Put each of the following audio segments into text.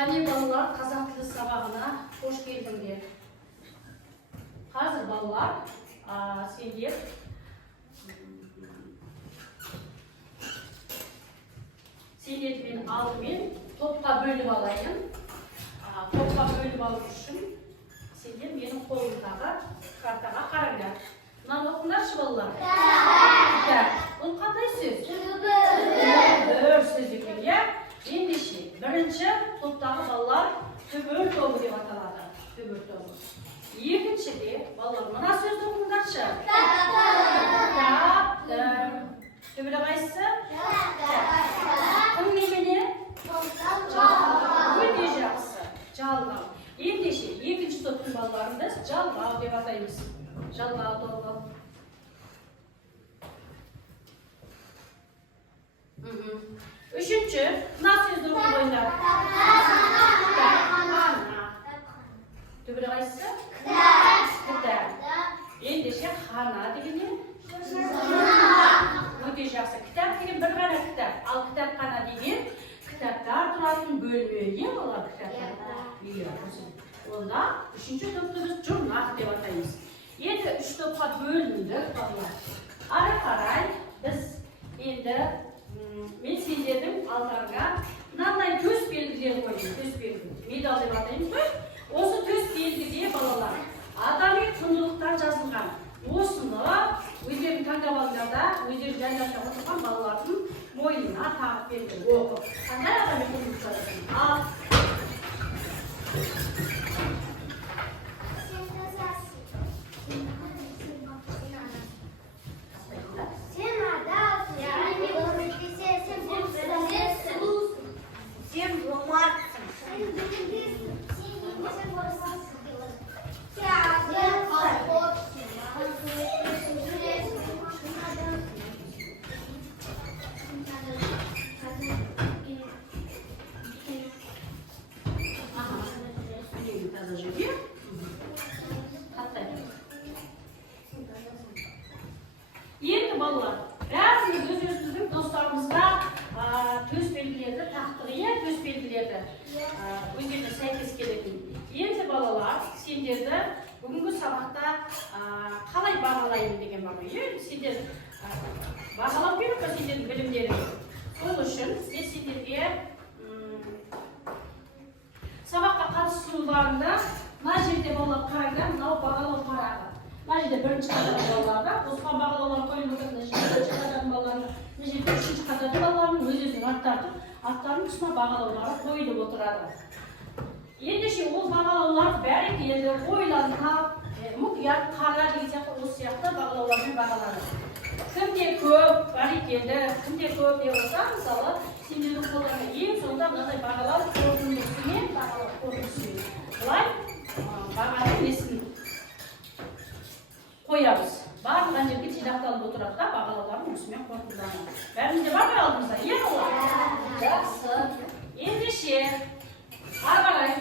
Қане балалар, қазақ тілі сабағына қош келдіңдер. Қазір балалар, сендер мен алдымен топқа бөліп алайын. Топқа бөліп алу үшін сендер менің қолымдағы картаға қараңдар. Мынаны оқыңдаршы балалар. Бұл қандай сөз? Түбір сөз екен, иә? Ендеше, бірінші топтағы балалар түбір тобы деп аталады. Түбір тобы. Екіншіде балалар мына сөзді оқыңдаршы. Кітаптың. Түбірі қайсысы? Тың немене? Өте жақсы. Жалғау. Ендеше, екінші топтың балаларын біз жалғау деп атаймыз. Жалғау тобы. Үшінші, мына сөзді оқыңдар. Түбірі қайсысы? Кітап. Ендеше, хана дегеннен? Өте жақсы. Кітап деген бір ғана кітап. Ал кітапхана деген кітаптар тұратын бөлме. Ең олар кітаптар. Онда үшінші топты біз жұрнақ деп атаймыз. Енді үш топқа бөліндік балалар. Ары қарай біз енді мен сендердің алдарыңа мынандай төс белгілер қойдым. Төс белгі. Медал деп атаймыз ғой. Осы төс белгіде балалар адами құндылықтар жазылған. Осыны өздерің таңдап алыңдар да, өздерің жайларында отырған балалардың мойнына тағып берді. Оқып. Қандай адами құндылықтар жазылған? Ал. Енді балалар, бәріміз өз-өзіміздің достарымызға төс белгілерді тақтық, төс белгілерді өздеріне сәйкес келетін. Енді балалар, сендерді бүгінгі сабақта қалай бағалаймын деген бар ғой. Сендер бағалау керек па сендердің білімдерін? Сол үшін мен сендерге сабаққа қатысушыларында мына жерде балалар қараңдар, мынау бағалау парағы. Мына жерде бірінші қатардың балаларда, осыған бағалаулар қойылып отырды. Екінші қатардың балаларына, мына жерде үшінші қатардың балаларының өз-өзінің аттарының тұсына бағалаулары қойылып отырады. Ендеше ол бағалаулар бәрекелді, ойланып, мұқият, қара деген сияқты осы сияқты бағалаулармен бағаланады. Кімде көп бәрекелді, кімде көп деп болса, мысалы, сендердің қолдарында ең соңында мынадай бағалау қорытындысымен, былай бағаның несін қоямыз. Барлық жерге жинақталып отырады да, бағалаулардың осымен қорытындыланады. Бәрімізде бар ма алдымызда? Иә олар? Жақсы. Ендеше, ары қарай.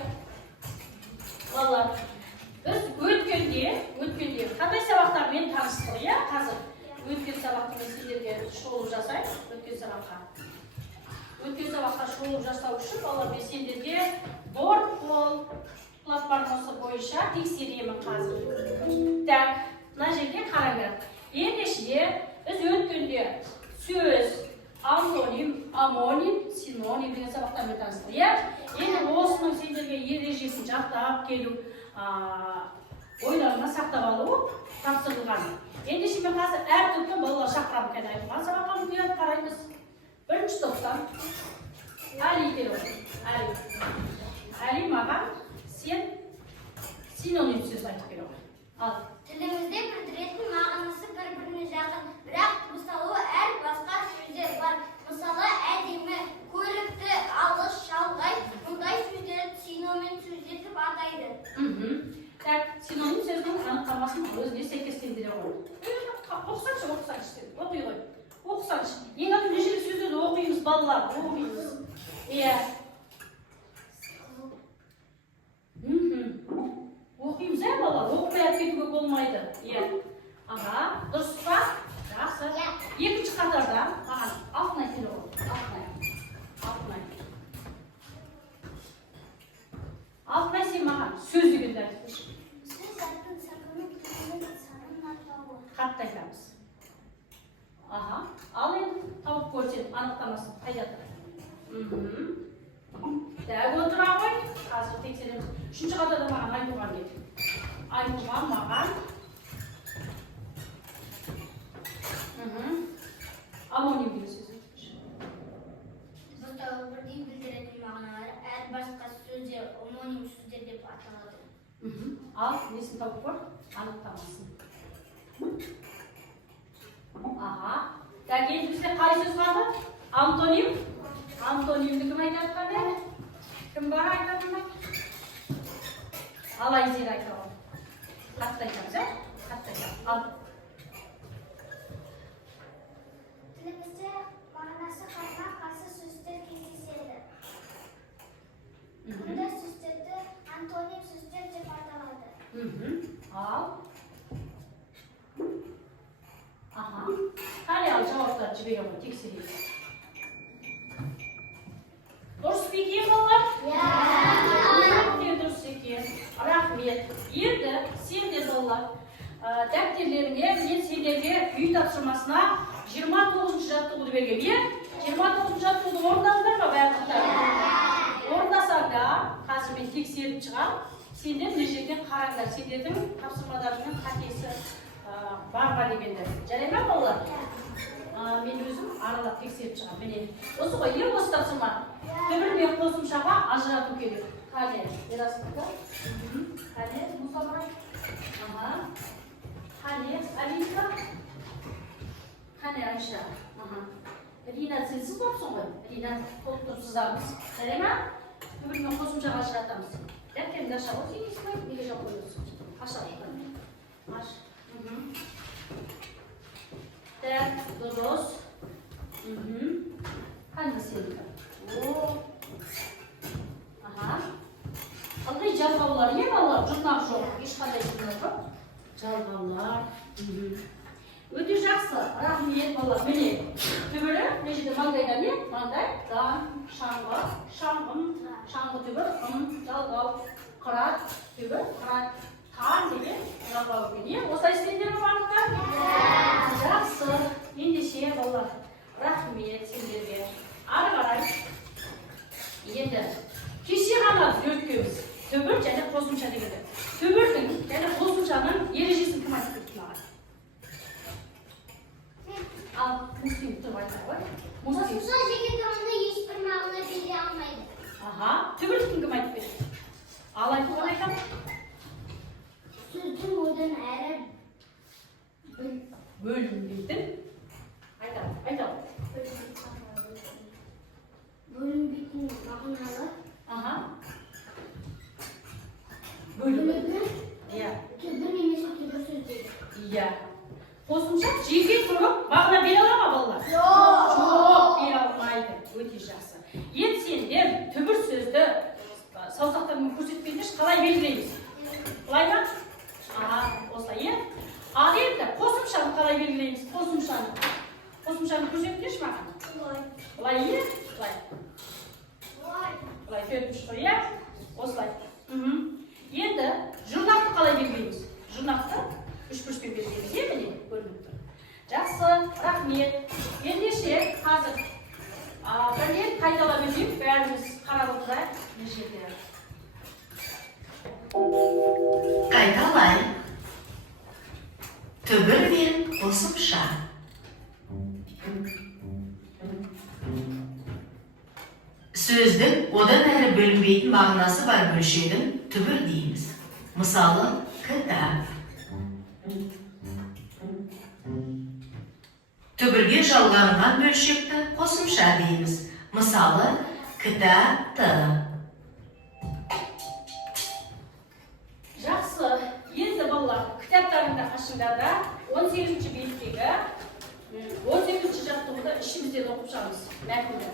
Балалар, біз өткенде қандай сабақтармен таныстық, иә, қазір? Өткен сабақты мен сендерге шолу жасаймын, өткен сабаққа шолу жасау үшін балалар мен сендерге борт-пол платформасы бойынша тексеремін қазір. Так, мына жерге қараңдар. Ендеше біз өткенде сөз, антоним, амоним, синоним деген сабақтармен таныстық, иә? Енді осының сендерге ережесін жаттап келу, ойларына сақтап алу тапсырылған. Ендеше мен қазір әр топтан балалар шақырамын екен айтылған сабаққа мұқият қараймыз. Бірінші топтан Әли келіп. Әли маған сен синоним сөз айтып беріп. Ал. Тілімізде білдіретін мағынасы бір-біріне жақын, бірақ мысалы әр басқа сөздер бар. Мысалы әдемі, көрікті, алыс, шалғай, мұндай сөздерді синоним сөздер деп атайды. Так, синоним сөздің анықтамасын өзіне сәйкестендіре қой. Оқысаңшы, оқи ғой. Оқысаңшы. Ең алдымен неше сөздерді оқимыз балалар, оқимыз. Иә. Оқимыз, балалар, оқымай кетуге болмайды. Иә. Аға, дұрыс па? Жақсы. Екінші қатарда маған алтынай келе ғой. Алтынай. mağan söz degенди айтыңызшы. Сөз аттың сақыны кеткен сарын атауы. Қатты айтамыз. Аха. Ал енді тауып көрсет, анықтамасын. Қайда тұр? Дәл отыра ғой. Қазір тексереміз. Үшінші қатарда маған айтуған келді. Айтуған маған. Амоним деген сөз айтыңызшы. Тұтастауы бірдей білдіретін мағыналар әр басқа сөздер омоним сөздер деп аталады. Ал несін тауып көр, анықтамасын. Аха. Так, енді бізде қай сөз қалды? Антоним. Антонимді кім айтады қандай? Кім бар айтатындай? Ал Айзер айтады. Қатты айтамыз, ә? Қатты айтамыз. Ал. Тілімізде мағынасы қарама-қарсы сөздер кездеседі. Мұндай сөздерді антоним сөздер деп аталады. Ал. Аха. Қане ал жауаптар жібере ғой, тексерейік. Дұрыс па екен балалар? Дұрыс екен. Рахмет. Енді сендер балалар дәптерлеріңе мен сендерге үй тапсырмасына 29-шы жаттығуды бергенмін. 29-шы жаттығуды орындадыңдар ма барлықтары? Орындасаңдар, қазір мен тексеріп шығам. Сендер мына жерден қараңдар. Сендердің тапсырмаларыңның қатесі бар ма дегенді. Жарай ма балалар? Мен өзім аралап тексеріп шығам. Міне, осы ғой, ең осы тапсырма. Түбір мен қосымшаға ажырату керек. Қане, Ерасымда. Қане, Мұсабай. Қане, Алиса. Қане, Айша. Рина, сенсіз бапсың ғой? Рина, толып тұрсыздармыз. Жарай ма? Түбір мен қосымшаға ажыратамыз. Дәптеріңді аша ғой, сен естімай, неге жауап қойырсың? Аша. Аш. Так, дұрыс. Қандай сенді? Аха. Қалдай жалғаулар, е балалар, жұрнақ жоқ. Ешқандай жұрнақ жоқ. Жалғаулар. Өте жақсы. Рахмет балалар. Міне, түбірі, мына жерде маңдайда не? Маңдай, дан, шаңғы, шаңғым, шаңғы түбір, жалғау, қырат, түбір, қырат. Тан деген жалғау екен. Осылай істеңдер ме барлықтар? Жақсы. Ендеше балалар. Рахмет сендерге. Ары қарай. Енді кеше ғана зерттеуіміз түбір және қосымша дегенді. Түбірдің және қосымшаның ережесін кім айтып кетті маған? Ал Муслим тұрып айтар ғой. Қосымша жеке тұрғанда ешбір мағына бере алмайды. Аха, түбірдің кім айтып кетті? Ал айтуған айтам. Сөздің одан әрі бөлінбейтін. Айтам. Бөлінбейтін мағыналар. Аха. Бөлінбейтін. Иә. Түбір немесе түбір сөздер. Иә. Қосымша жеке тұрып мағына бере ала ма балалар? Жоқ, бере алмайды. Өте жақсы. Енді сендер түбір сөзді саусақтармен көрсетпеңдерші, қалай белгілейміз? Былай ма? Осылай, е? Ал енді қосымшаны қалай белгілейміз? Қосымшаны көрсетіңдерші маған? Былай, е? Былай төртінші тұр, е? Осылай. Енді жұрнақты қалай белгілейміз? Жұрнақты үш бұрышпен белгілейміз, е? Міне, көрініп тұр. Жақсы, рахмет. Ендеше қазір бірден қайталап өтейік, бәріміз қарап отырайық. Мына жерде. Қайталай. Түбір мен қосымша. Сөздің одан әрі бөлінбейтін мағынасы бар бөлшегін түбір дейміз. Мысалы, кітап. Түбірге жалғанған бөлшекті қосымша дейміз. Мысалы, кітапты. Жақсы. Енді балалар, кітаптарыңды ашыңдар да 18-ші беттегі 18-ші жаттығуды ішімізден оқып шығамыз. Мәтінді.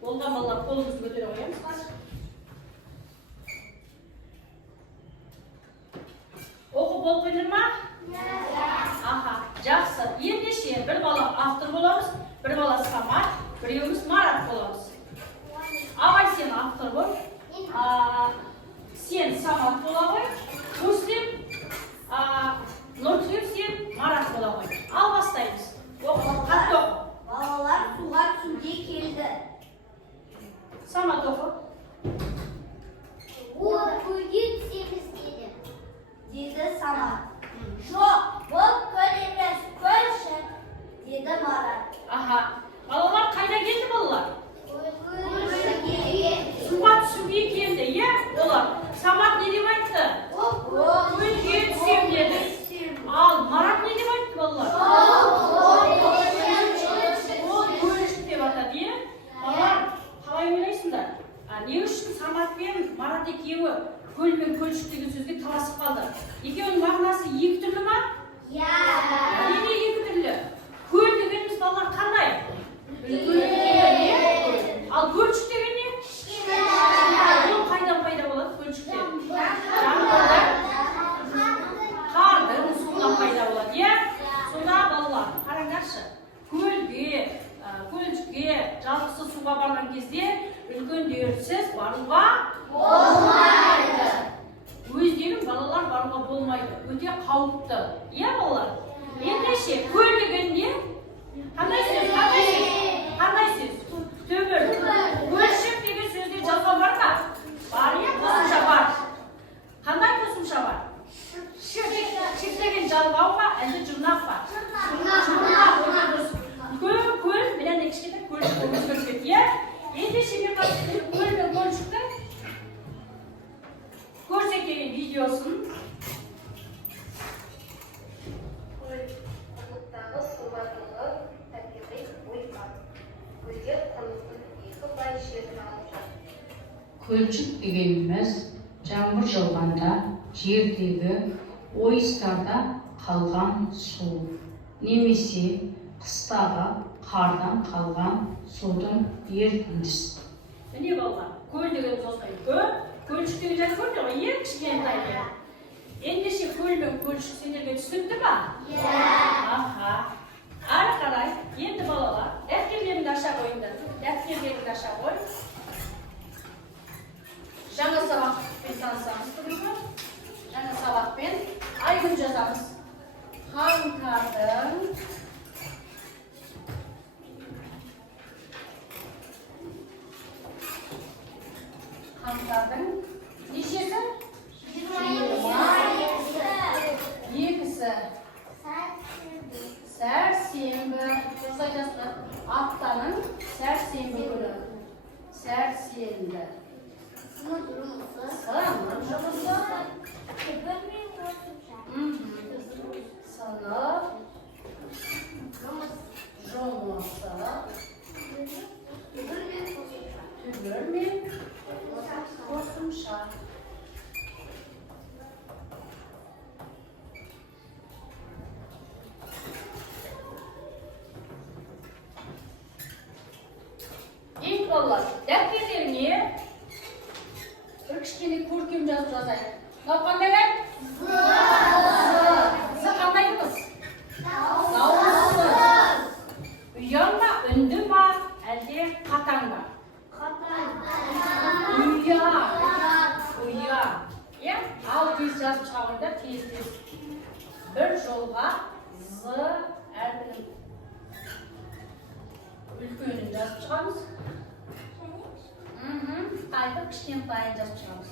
Болған балалар, қолымызды көтере қоямыз қазір. Оқып болып қойдыр ма? Аха, жақсы. Ендеше бір бала автор боламыз, бір бала Самат, біреуіміз Марат боламыз. сабақтар бар. Сен Самат бола ғой, Муслим, Нұртілек, сен Марат бола ғой. Ал бастаймыз. Қатты оқы. Балалар суға түсуге келді. Самат оқы. Ол көлге түсеміз деді Самат. Жоқ, бұл көл емес, көлшік, деді Марат. Аха. Балалар қайда келді балалар? Көлшікке. Суға түсуге келді, иә? Олар. Самат не деп айтты? Көлге түсем деді. Ал Марат не деп айтты балалар? Ол көлшік деп атады, иә? Балалар, қалай ойлайсыңдар? Не үшін Самат пен Марат екеуі көл мен көлшік деген сөзге таласып қалды? Екеуінің мағынасы екі түрлі ма? Неге екі түрлі? Көл дегеніміз балалар қандай? Ал көлшік деген не? Ол қайдан пайда болады көлшіктен? Қардың суынан пайда болады, иә? Сонда балалар, қараңдаршы. Көлшікке жалғызсыз суға барған кезде үлкендерсіз баруға болмайды. Өздерің балалар баруға болмайды. Өте қауіпті. Иә балалар? Ендеше көл деген не? Қандай сөз? Қандай сөз? Төбір. Көлшік деген сөзде жалға бар ма? Бар, иә? Қосымша бар. Қандай қосымша бар? Шік деген жалғау ма? Әлде жұрнақ па? Жұрнақ. Көл, менен кішкентай көлшік өзгеріп, иә? Ендеше мен көл мен көлшіктің көрсеткен видеосын Құдықтағы суға толы табиғи ойпат. Көлге құрылған екі бай жерін алып жатыр. Көлшік дегеніміз жаңбыр жауғанда жердегі ойыстарда қалған су, немесе қыстағы қардан қалған судың ерітіндісі. Міне балалар, көл деген осылай көлшік деген жер көрді ғой, ең кішкентай. Ендеше көл мен көлшік сендерге түсінікті ма? Аха. Ары қарай, енді балалар, дәптерлеріңді аша қойыңдар. Дәптерлеріңді аша қой. Жаңа сабақпен танысамыз бүгінгі. Жаңа сабақпен айын жазамыз. Қаңтардың нешесі? 22-сі. Сәрсенбі. Дұрыс айтасыздар. Аптаның сәрсенбі күні. Сәрсенбі. Сынып жұмысы. Сынып жұмысы. Түбір мен қосымша. Енді балалар, дәптерлеріңе бір кішкене көркем жазып жазайық. Мынау қандай дәп? З қандай дыбыс? Дауыссыз. Ұяң ба, үнді ма, әлде қатаң ба? Ұя. Ал тез жазып шығарыңдар, тез. Бір жолға З әрбірін үлкенін жазып шығамыз. Қайтып кішкентайын жазып шығамыз.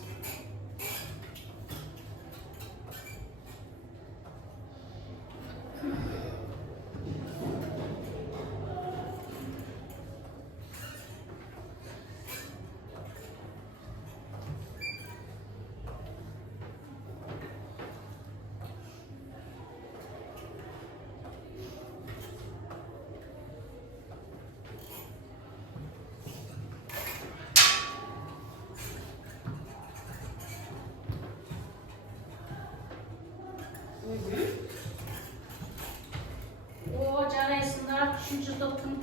Жарайсыңдар, 3-ші топтың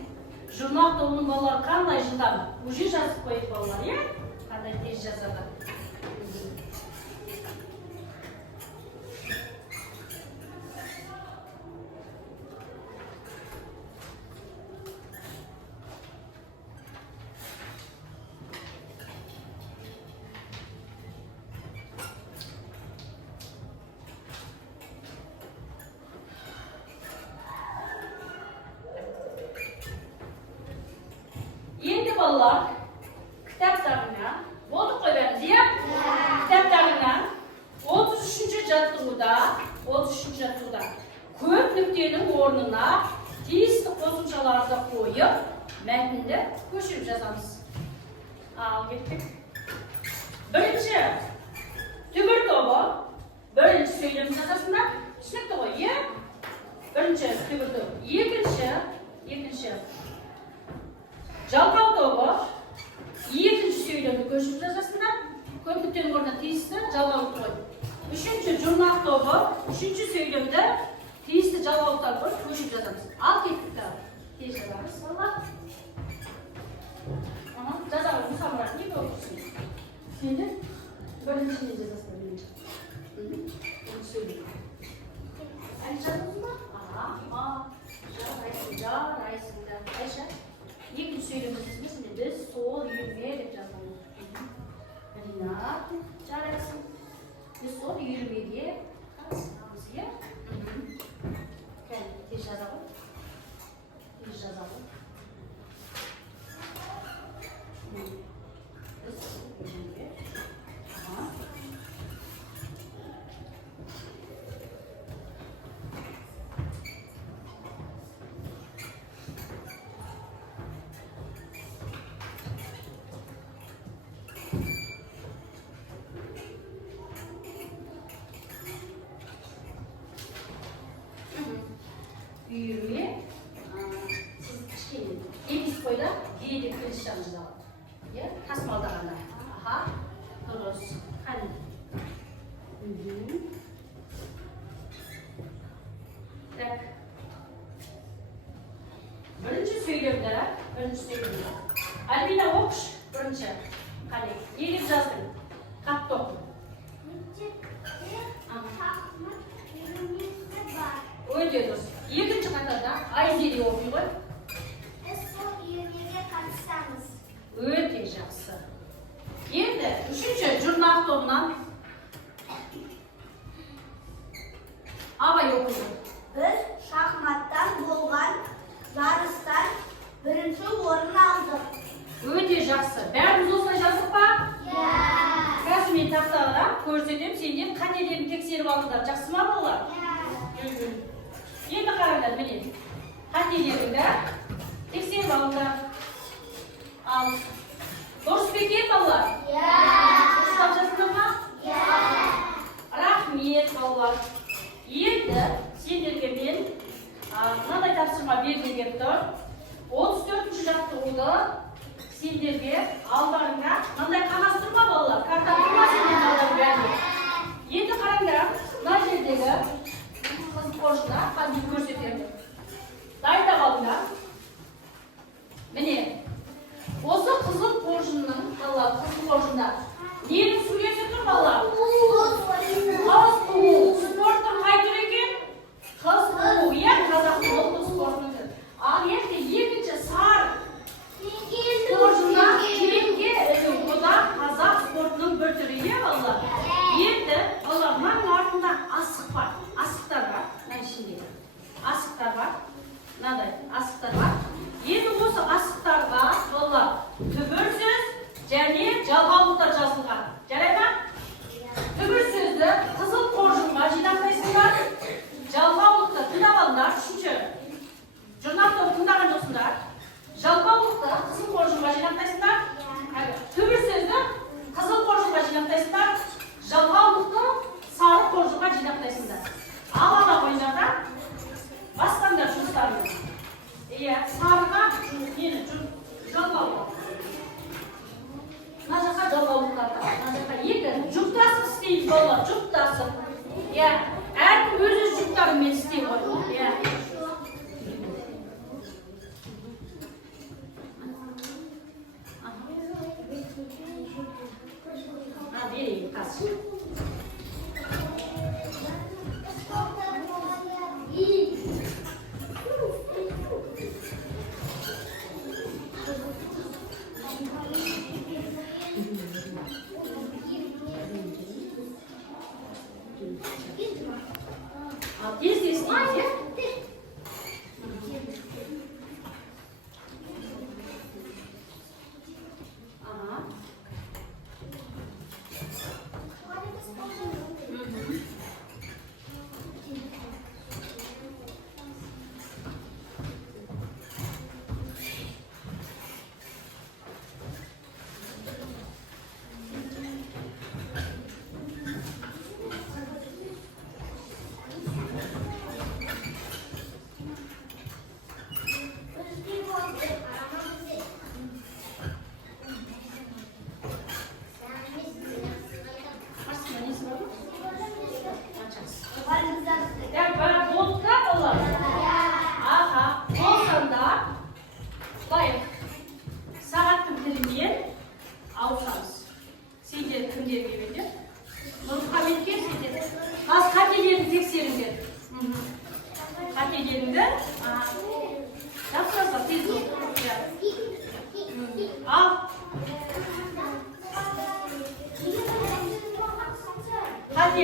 жұрнақ тобының балалары қандай жылдам? Уже жазып қойып балалар, иә? Қандай тез жазады. балалар, кітаптарыңа, болдық қой бәріміз, иә? Кітаптарыңа 33-ші жаттығуда көп нүктенің орнына тиісті қосымшаларды қойып, мәтінді көшіріп жазамыз. Ал кеттік. Бірінші түбір тобы, бірінші сөйлем жазасында, түсінікті ғой, е? Бірінші түбір тобы, екінші жалқау тобы, екінші сөйлемді көшіріп жазасында, көп нүктенің орнына тиісті жалғауды қой. Үшінші жұрнақ тобы, үшінші сөйлемді тиісті жалғауыттар қойып көшіріп жазамыз. Ал кеттік. Тез жазамыз, салла. Жазамыз, мұхаммарат, не болып тұрсын? Сенде? Біріншіне жазасың, бірінші. Бірінші сөйлем. Әлі жазыңыз ба? Жарайсың да. Айша, екінші сөйлемді жазыңыз, біз сол үйірме деп жазамыз. Ринат, жарайсың. Біз сол үйірмеге қатысамыз, иә? Тез жазамыз. Үйірме, сіз кішкене емес қойда Г деп келіс жағыңыз алады. Тасымалдағанда. Дұрыс. Қане. Бірінші сөйлемді. Альбина оқыш, бірінші. Қане, не деп жаздың? Қатты оқы. Өте дұрыс. Екінші қатарда Айзере оқи ғой. Біз сол үйірмеге қатысамыз. Өте жақсы. Енді үшінші жұрнақ тобынан Абай оқиды. Біз шахматтан болған жарыстан бірінші орын алдық. Өте жақсы. Бәріміз осылай жаздық па? Қазір мен тақтаға көрсетем, сендер қателерін тексеріп алыңдар. Жақсы ма балалар? Енді қараңдар, міне. Қателеріңді тексеріп алыңдар. Ал дұрыс па екен, балалар? Дұрыстап жаздыңдар ма? Рахмет, балалар. Енді сендерге мен мынандай тапсырма берілген тұр. 34-ші жаттығуды сендерге алдарыңа мынандай қағаз тұр ма, балалар? Карта тұр ма сендердің алдарыңа? Енді қараңдар, мына жердегі қызыл қоржында қазір көрсетемін. Дайындап алыңдар. Міне, осы қызыл қоржынның, балалар, қызыл қоржында ненің суреті тұр, балалар? Қыз қуу. Спорттың қай түрі екен? Қыз қуу, иә, қазақтың ұлттық спортының түрі. Ал енді екінші сары қоржында теңге ілу. О да қазақ спортының бір түрі, иә, балалар? Енді, балалар, мынаның артында асық бар. Асықтар бар, мына ішінде. Асықтар бар, мынадай асықтар бар. Енді осы асықтарға, балалар, түбір сөз және жалғаулықтар жазылған. Жарай ма?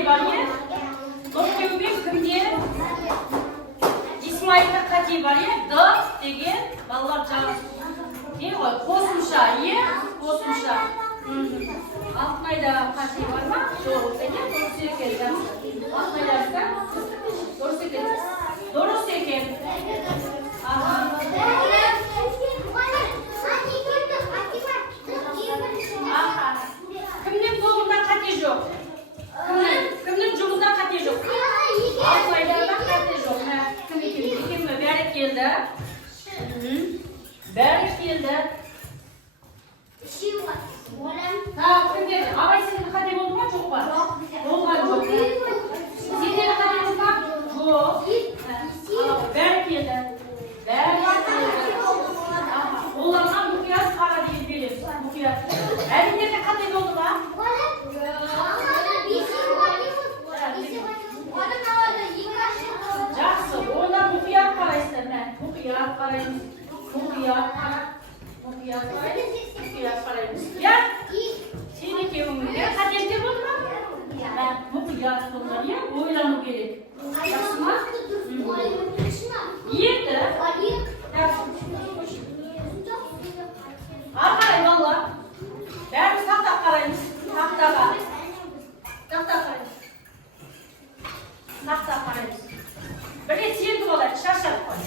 қате бар, е? Нұртеубек кімде? Исмайылда қате бар, е? Д деген балалар жағы. Не ғой? Қосымша, е? Қосымша. Алтынайда қате бар ма? Жоқ, екен, дұрыс екен. Алтынайда дұрыс екен. Дұрыс екен. Кімнің тобында қате жоқ? Кімнің жұмында қате жоқ? Алтынайда қате жоқ. Кім екен? Бәрі келді. Бәрі келді. Кімдер? Абай сенде қате болды ма, жоқ па? Болған жоқ. Сенде қате болды ма? Жоқ. Бәрі келді. Бәрі келді. Оларға мұқият қара деген береміз. Мұқият. Әліңдерде қате болды ма? Жақсы. Онда мұқият қарайсыздар. Мұқият қараймыз. Мұқият қараймыз. Мұқият қараймыз. Мұқият қараймыз. Я? Сен екеуіңде қателіктер болды ма? Мұқият болған, е? Ойлану керек. Жақсы ма? Енді. Қарай балалар. Бәріміз тақта қараймыз. Тақтаға. Тақта қараймыз. Тақта қараймыз. Bir de siyah olarak şaşar koy.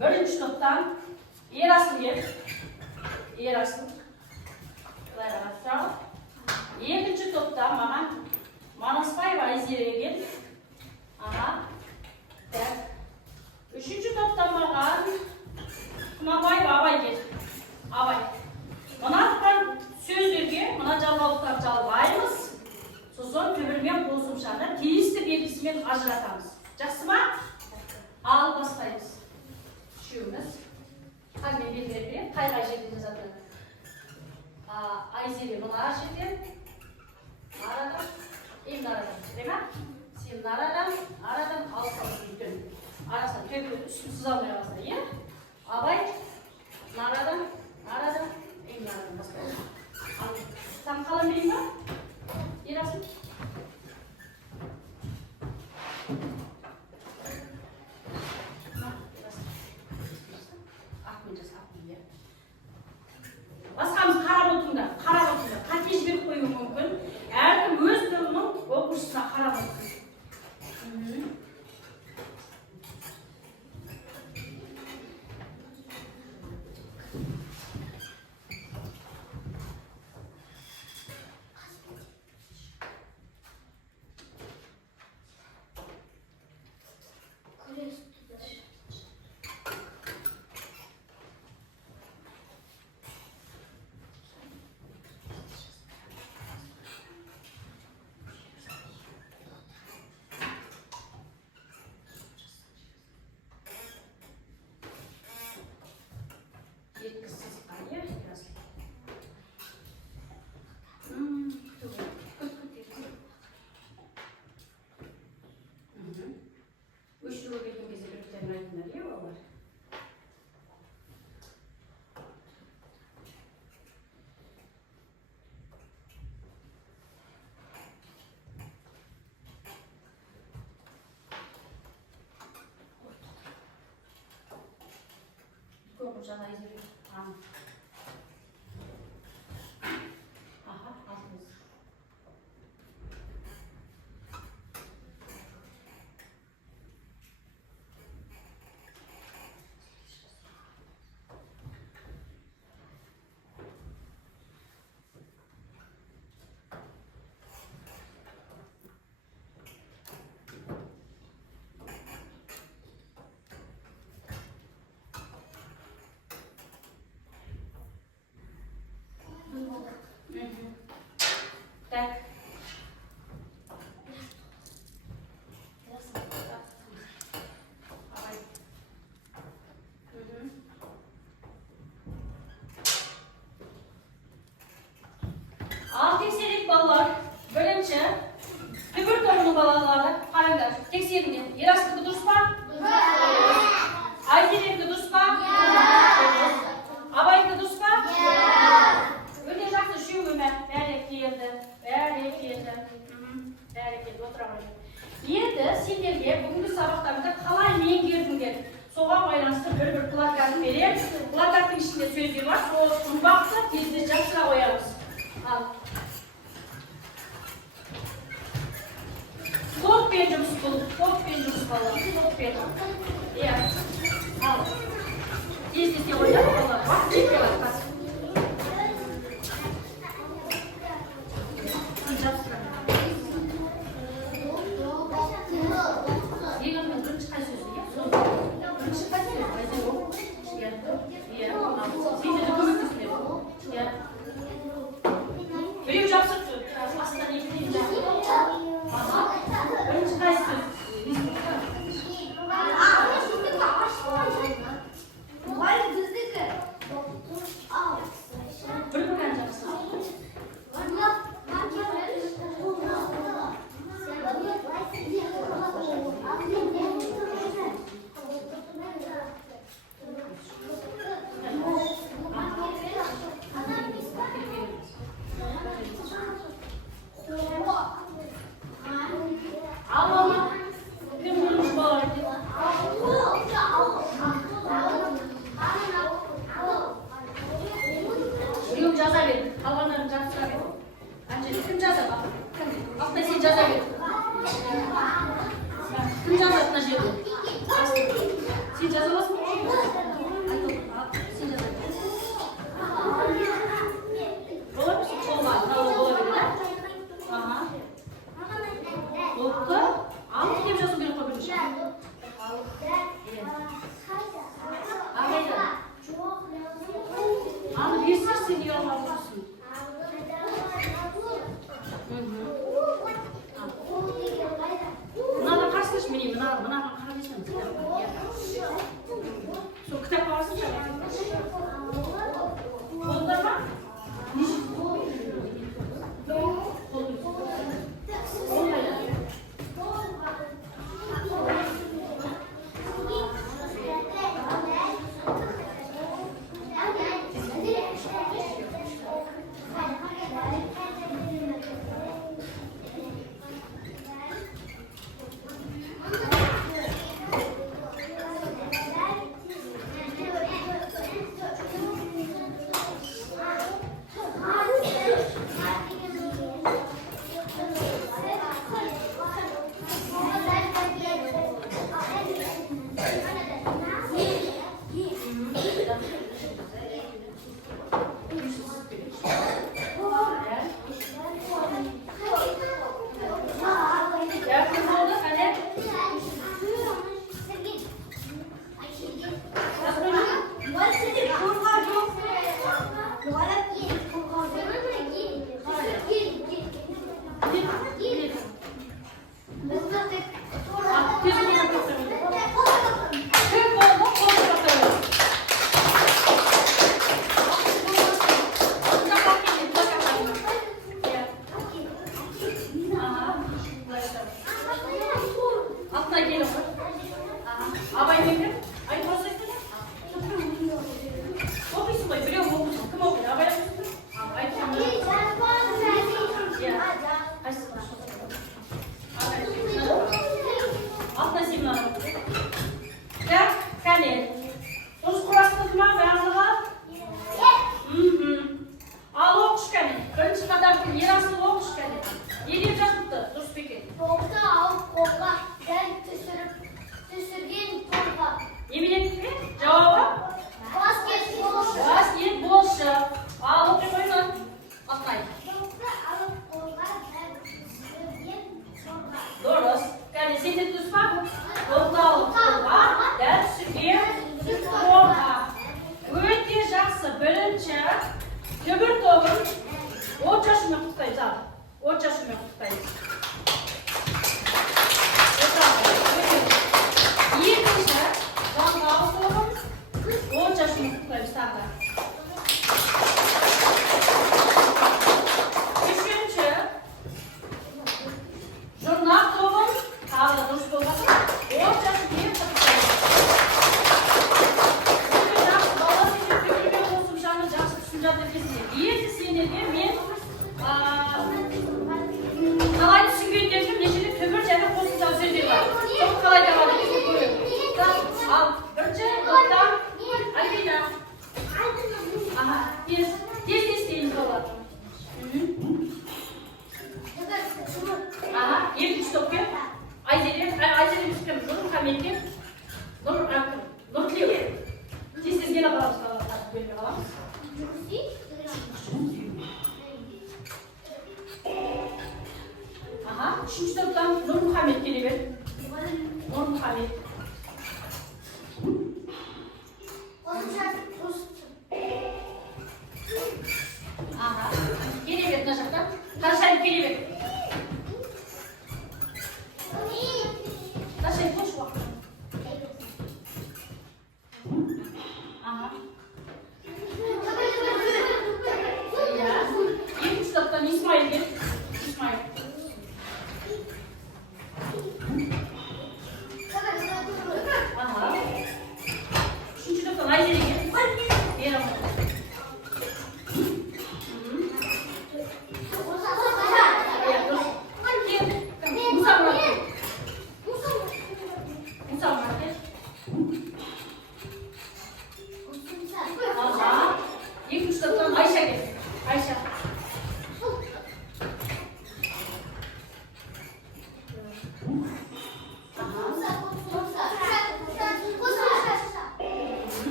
Birinci toptan Erasıl. Екінші топтан маған Манаспаева Айзере кел. Үшінші топтан маған Құнанбаева Абай кел. Абай. Мына сөздерге, мына жалғаулықтар жалғаймыз. Сосын түбірмен қосымшаны тиісті белгісімен ажыратамыз. Жақсы ма? Ал бастаймыз. Үшеуміз. Қаймен белгілерге, қай жерден жазады? Айзере мына жерден, арадан, енді арадан, değil mi? Сен арадан алсаңыз үйттен. Арасынан төбе үстін сыз алмай қалса, е? Абай, арадан, енді арадан бастайды. Сам қалам берейін ба? Ерасың? Басқамыз қарап отырыңдар. Қате жіберіп қою мүмкін. Әркім өз түрінің оқушысына қарап отырсын. Жаңа Айзере. Aha, aldınız. жазып берем. Плакаттың ішінде сөздер бар, сол жұмбақты тезде жақсыра қоямыз. Ал. Топпен жұмыс бұл, топпен жұмыс балалар, топпен. Иә. Ал. Тез-тез қойдық балалар, уақыт жетпей қалады. Мына бөлмей қаламыз. Аха, үшінші топтан Нұрмұхамед келе бер. Нұрмұхамед. Аха, келе бер мына жақтан. Ташайып келе бер. Ташайып қош уақыт. Аха. Екінші топтан Исмайыл кел. Исмайыл. Аха. Үшінші топтан Айзере кел. Бер ама. Екінші топтан Айша кел. Айша.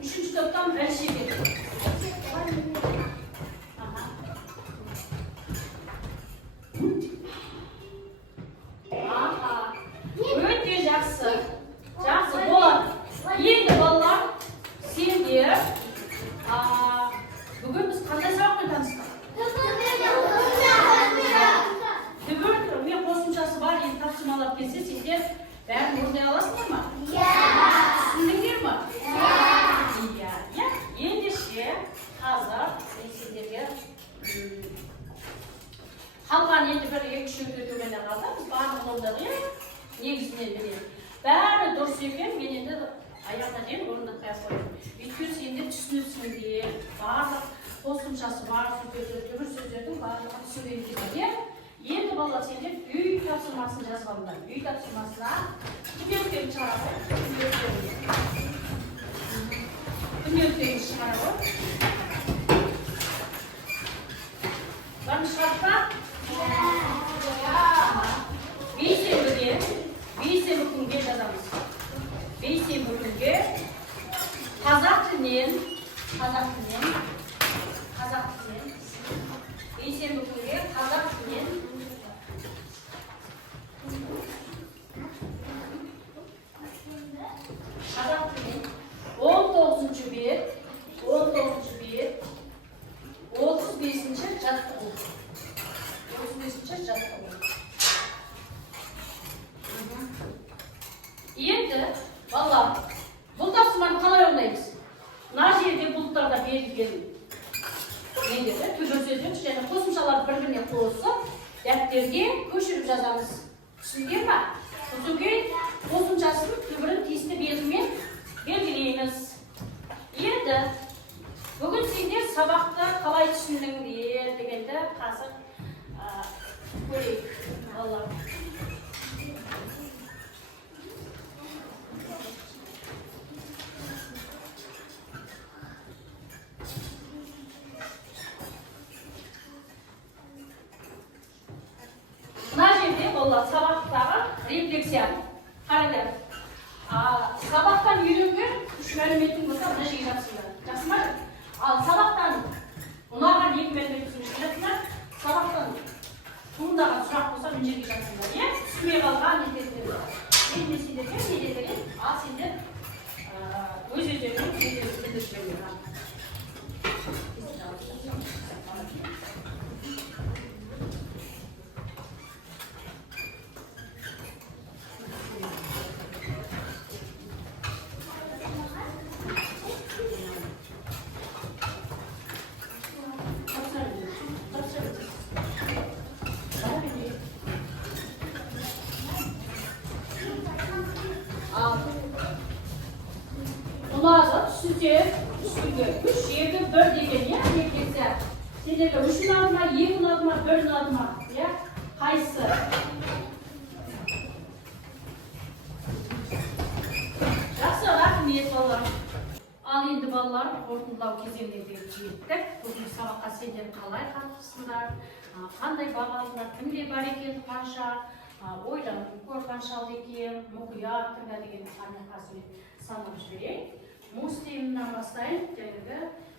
Үшінші топтан Әлше кел. Аха. Өте жақсы. Жақсы болады. Енді балалар, сендер бүгін біз қандай сабақпен таныстық? Түбір мен қосымшасы бар, енді тапсырмалар келсе, сендер бәрін орындай аласыңдар ма? Түсіндіңдер ме? Иә. Ендеше қазір мен сендерге қалған енді бір екі-үш өтугенде қалды. Біз барлық орындадық, негізінен міне. Бәрі дұрыс екен, мен енді аяғына дейін орындап қоя қойдым. Өйткені сендер түсінесіңдер, барлық қосымшасы бар, түбір сөздердің барлығын түсінгендер. Енді балалар сендер үй тапсырмасын жазып алыңдар. Үй тапсырмасына күнделіктерін шығарады. Күнделіктерін шығарады. Барын шығарды ма? Бейсенбі күнге жазамыз. Бейсенбі күнге қазақ тілінен бейсенбі күнге қазақ тілінен 19-ші бет 35-ші жаттығу. 35-ші жаттығу. Енді, балалар, бұл тапсырманы қалай орындаймыз? Мына жерде бұлттарда берілген нелерді, түбір сөздер және қосымшаларды бір-біріне қосып, дәптерге көшіріп жазамыз. Түсіндіңдер ме? Сосын кейін қосымшасын түбірін тиісті белгімен белгілейміз. Енді, бүгін сендер сабақты қалай түсіндіңдер дегенді қазір көрейік. Балалар. Сабақтағы рефлексия. Қараңдар. Сабақтан үйренген үш мәліметтің болса, мына жерге жазсыңдар. Жақсы ма? Ал сабақтан ұнаған екі мәліметтің ішіне жазсыңдар. Сабақтан туындаған сұрақ болса, мына жерге жазсыңдар. Түспей қалған нелерден. Енді сендерге не деген? Ал сендер өз-өздеріңнен білдіріп. Үш екі бір деген, рефлексия. Сендерге үш ұнады ма, екі ұнады ма, бір ұнады ма? Қайсы? Жақсы, рахмет балалар. Ал енді балалар, қорытындылау кезеңіне жеттік. Бүгінгі сабаққа сендер қалай қатысыңдар, қандай бағалыңдар, кімде бар екен, қанша, ойланып көріп қаншалды екен, мұқият тыңда деген қандай қазір санап жіберейік. Муслимнан бастайын, жаңағы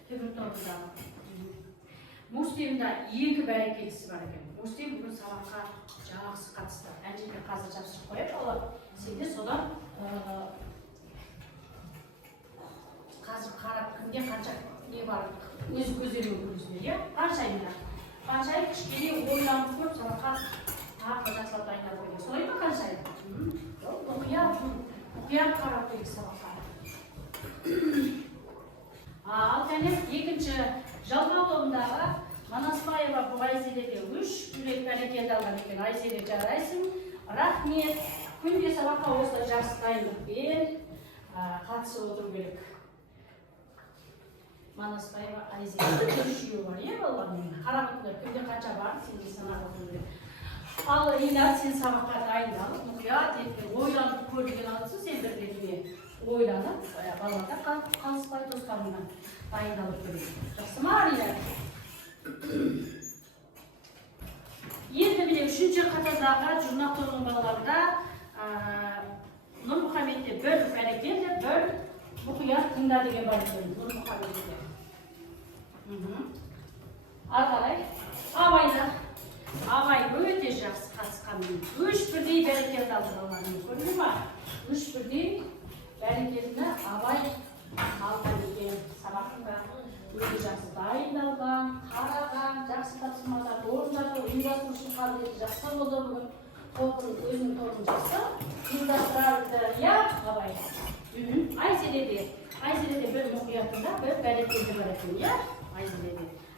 түбір тобындағы. Муслимда екі бәрекелісі бар екен. Муслим бүгін сабаққа жақсы қатысты. Әнжеге қазір жапсырып қойып олар. Сенде содан қазір қарап кімде қанша не бар өз көздерімен көресіңдер, иә? Қаншайым кішкене ойланып көріп сабаққа тағы жақсылап дайындалып қойды. Солай ма қаншайым? Мұқият қарап қойды сабаққа. Ал және екінші жалғау тобындағы Манаспаева бұл Айзереге 3 бүрек бәрекелді алған екен. Айзере жарайсың. Рахмет. Күнде сабаққа осылай жақсы дайындықпен қатысып отыру керек. Манаспаева Айзере 3 жүйе бар, е балалармен. Қарап отырыңдар, күнде қанша бар, сенде санап отыру керек. Ал Ринат, сен сабаққа дайындалып, мұқият еткен, ойланып көрген алыпсың, сен бір ретіне ойланып, балаларда қалыспай достарыңнан дайындалып көрген. Жақсы ма, Ринат? Енді міне үшінші қатардағы жұрнақ тобының балаларында Нұрмұхаметте бір бәрекелді, бір мұқият тыңда деген бар екен Нұрмұхаметте. Ары қарай Абай өте жақсы қатысқанмен 3 бірдей бәрекелді алды балалармен. Көрді ма? 3 бірдей бәрекелді Абай алған екен. Сабақта өте жақсы дайындалған, қараған, жақсы тапсырмаларды орындады, ұйымдастырушы қабілеті жақсы болды. Бүгін өзінің тобын жақсы ұйымдастырады, иә, Абай? Айзереде бір мұқиятында бір бәрекелді бар екен, иә?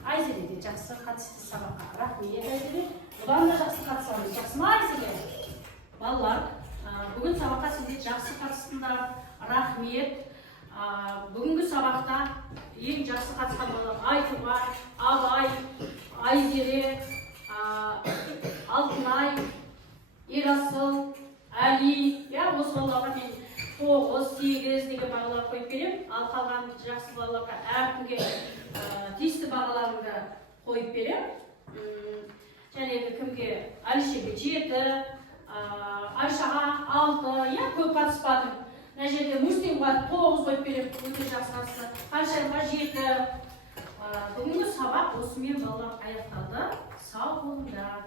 Айзереде жақсы қатысты сабаққа. Рахмет, Айзере. Бұдан да жақсы қатысамыз. Жақсы ма, Айзере? Балалар, бүгін сабаққа сендер жақсы қатыстыңдар. Рахмет. Бүгінгі сабақта ең жақсы қатысқан балалар Айтуға, Абай, Айзере, Алтынай, Ерасыл, Әли, осы балаларға мен 9-8 деген бағалар қойып берем. Ал қалған жақсы балаларға әркімге тиісті бағаларымды қойып берем. Және кімге Әлішеге 7, Айшаға 6, көп қатыспадым. Мына жерде Муслимға 9 қойып берем, өте жақсы қатысты. Қаншайымға 7. Бүгінгі сабақ осымен балалар аяқталды. Сау болыңдар.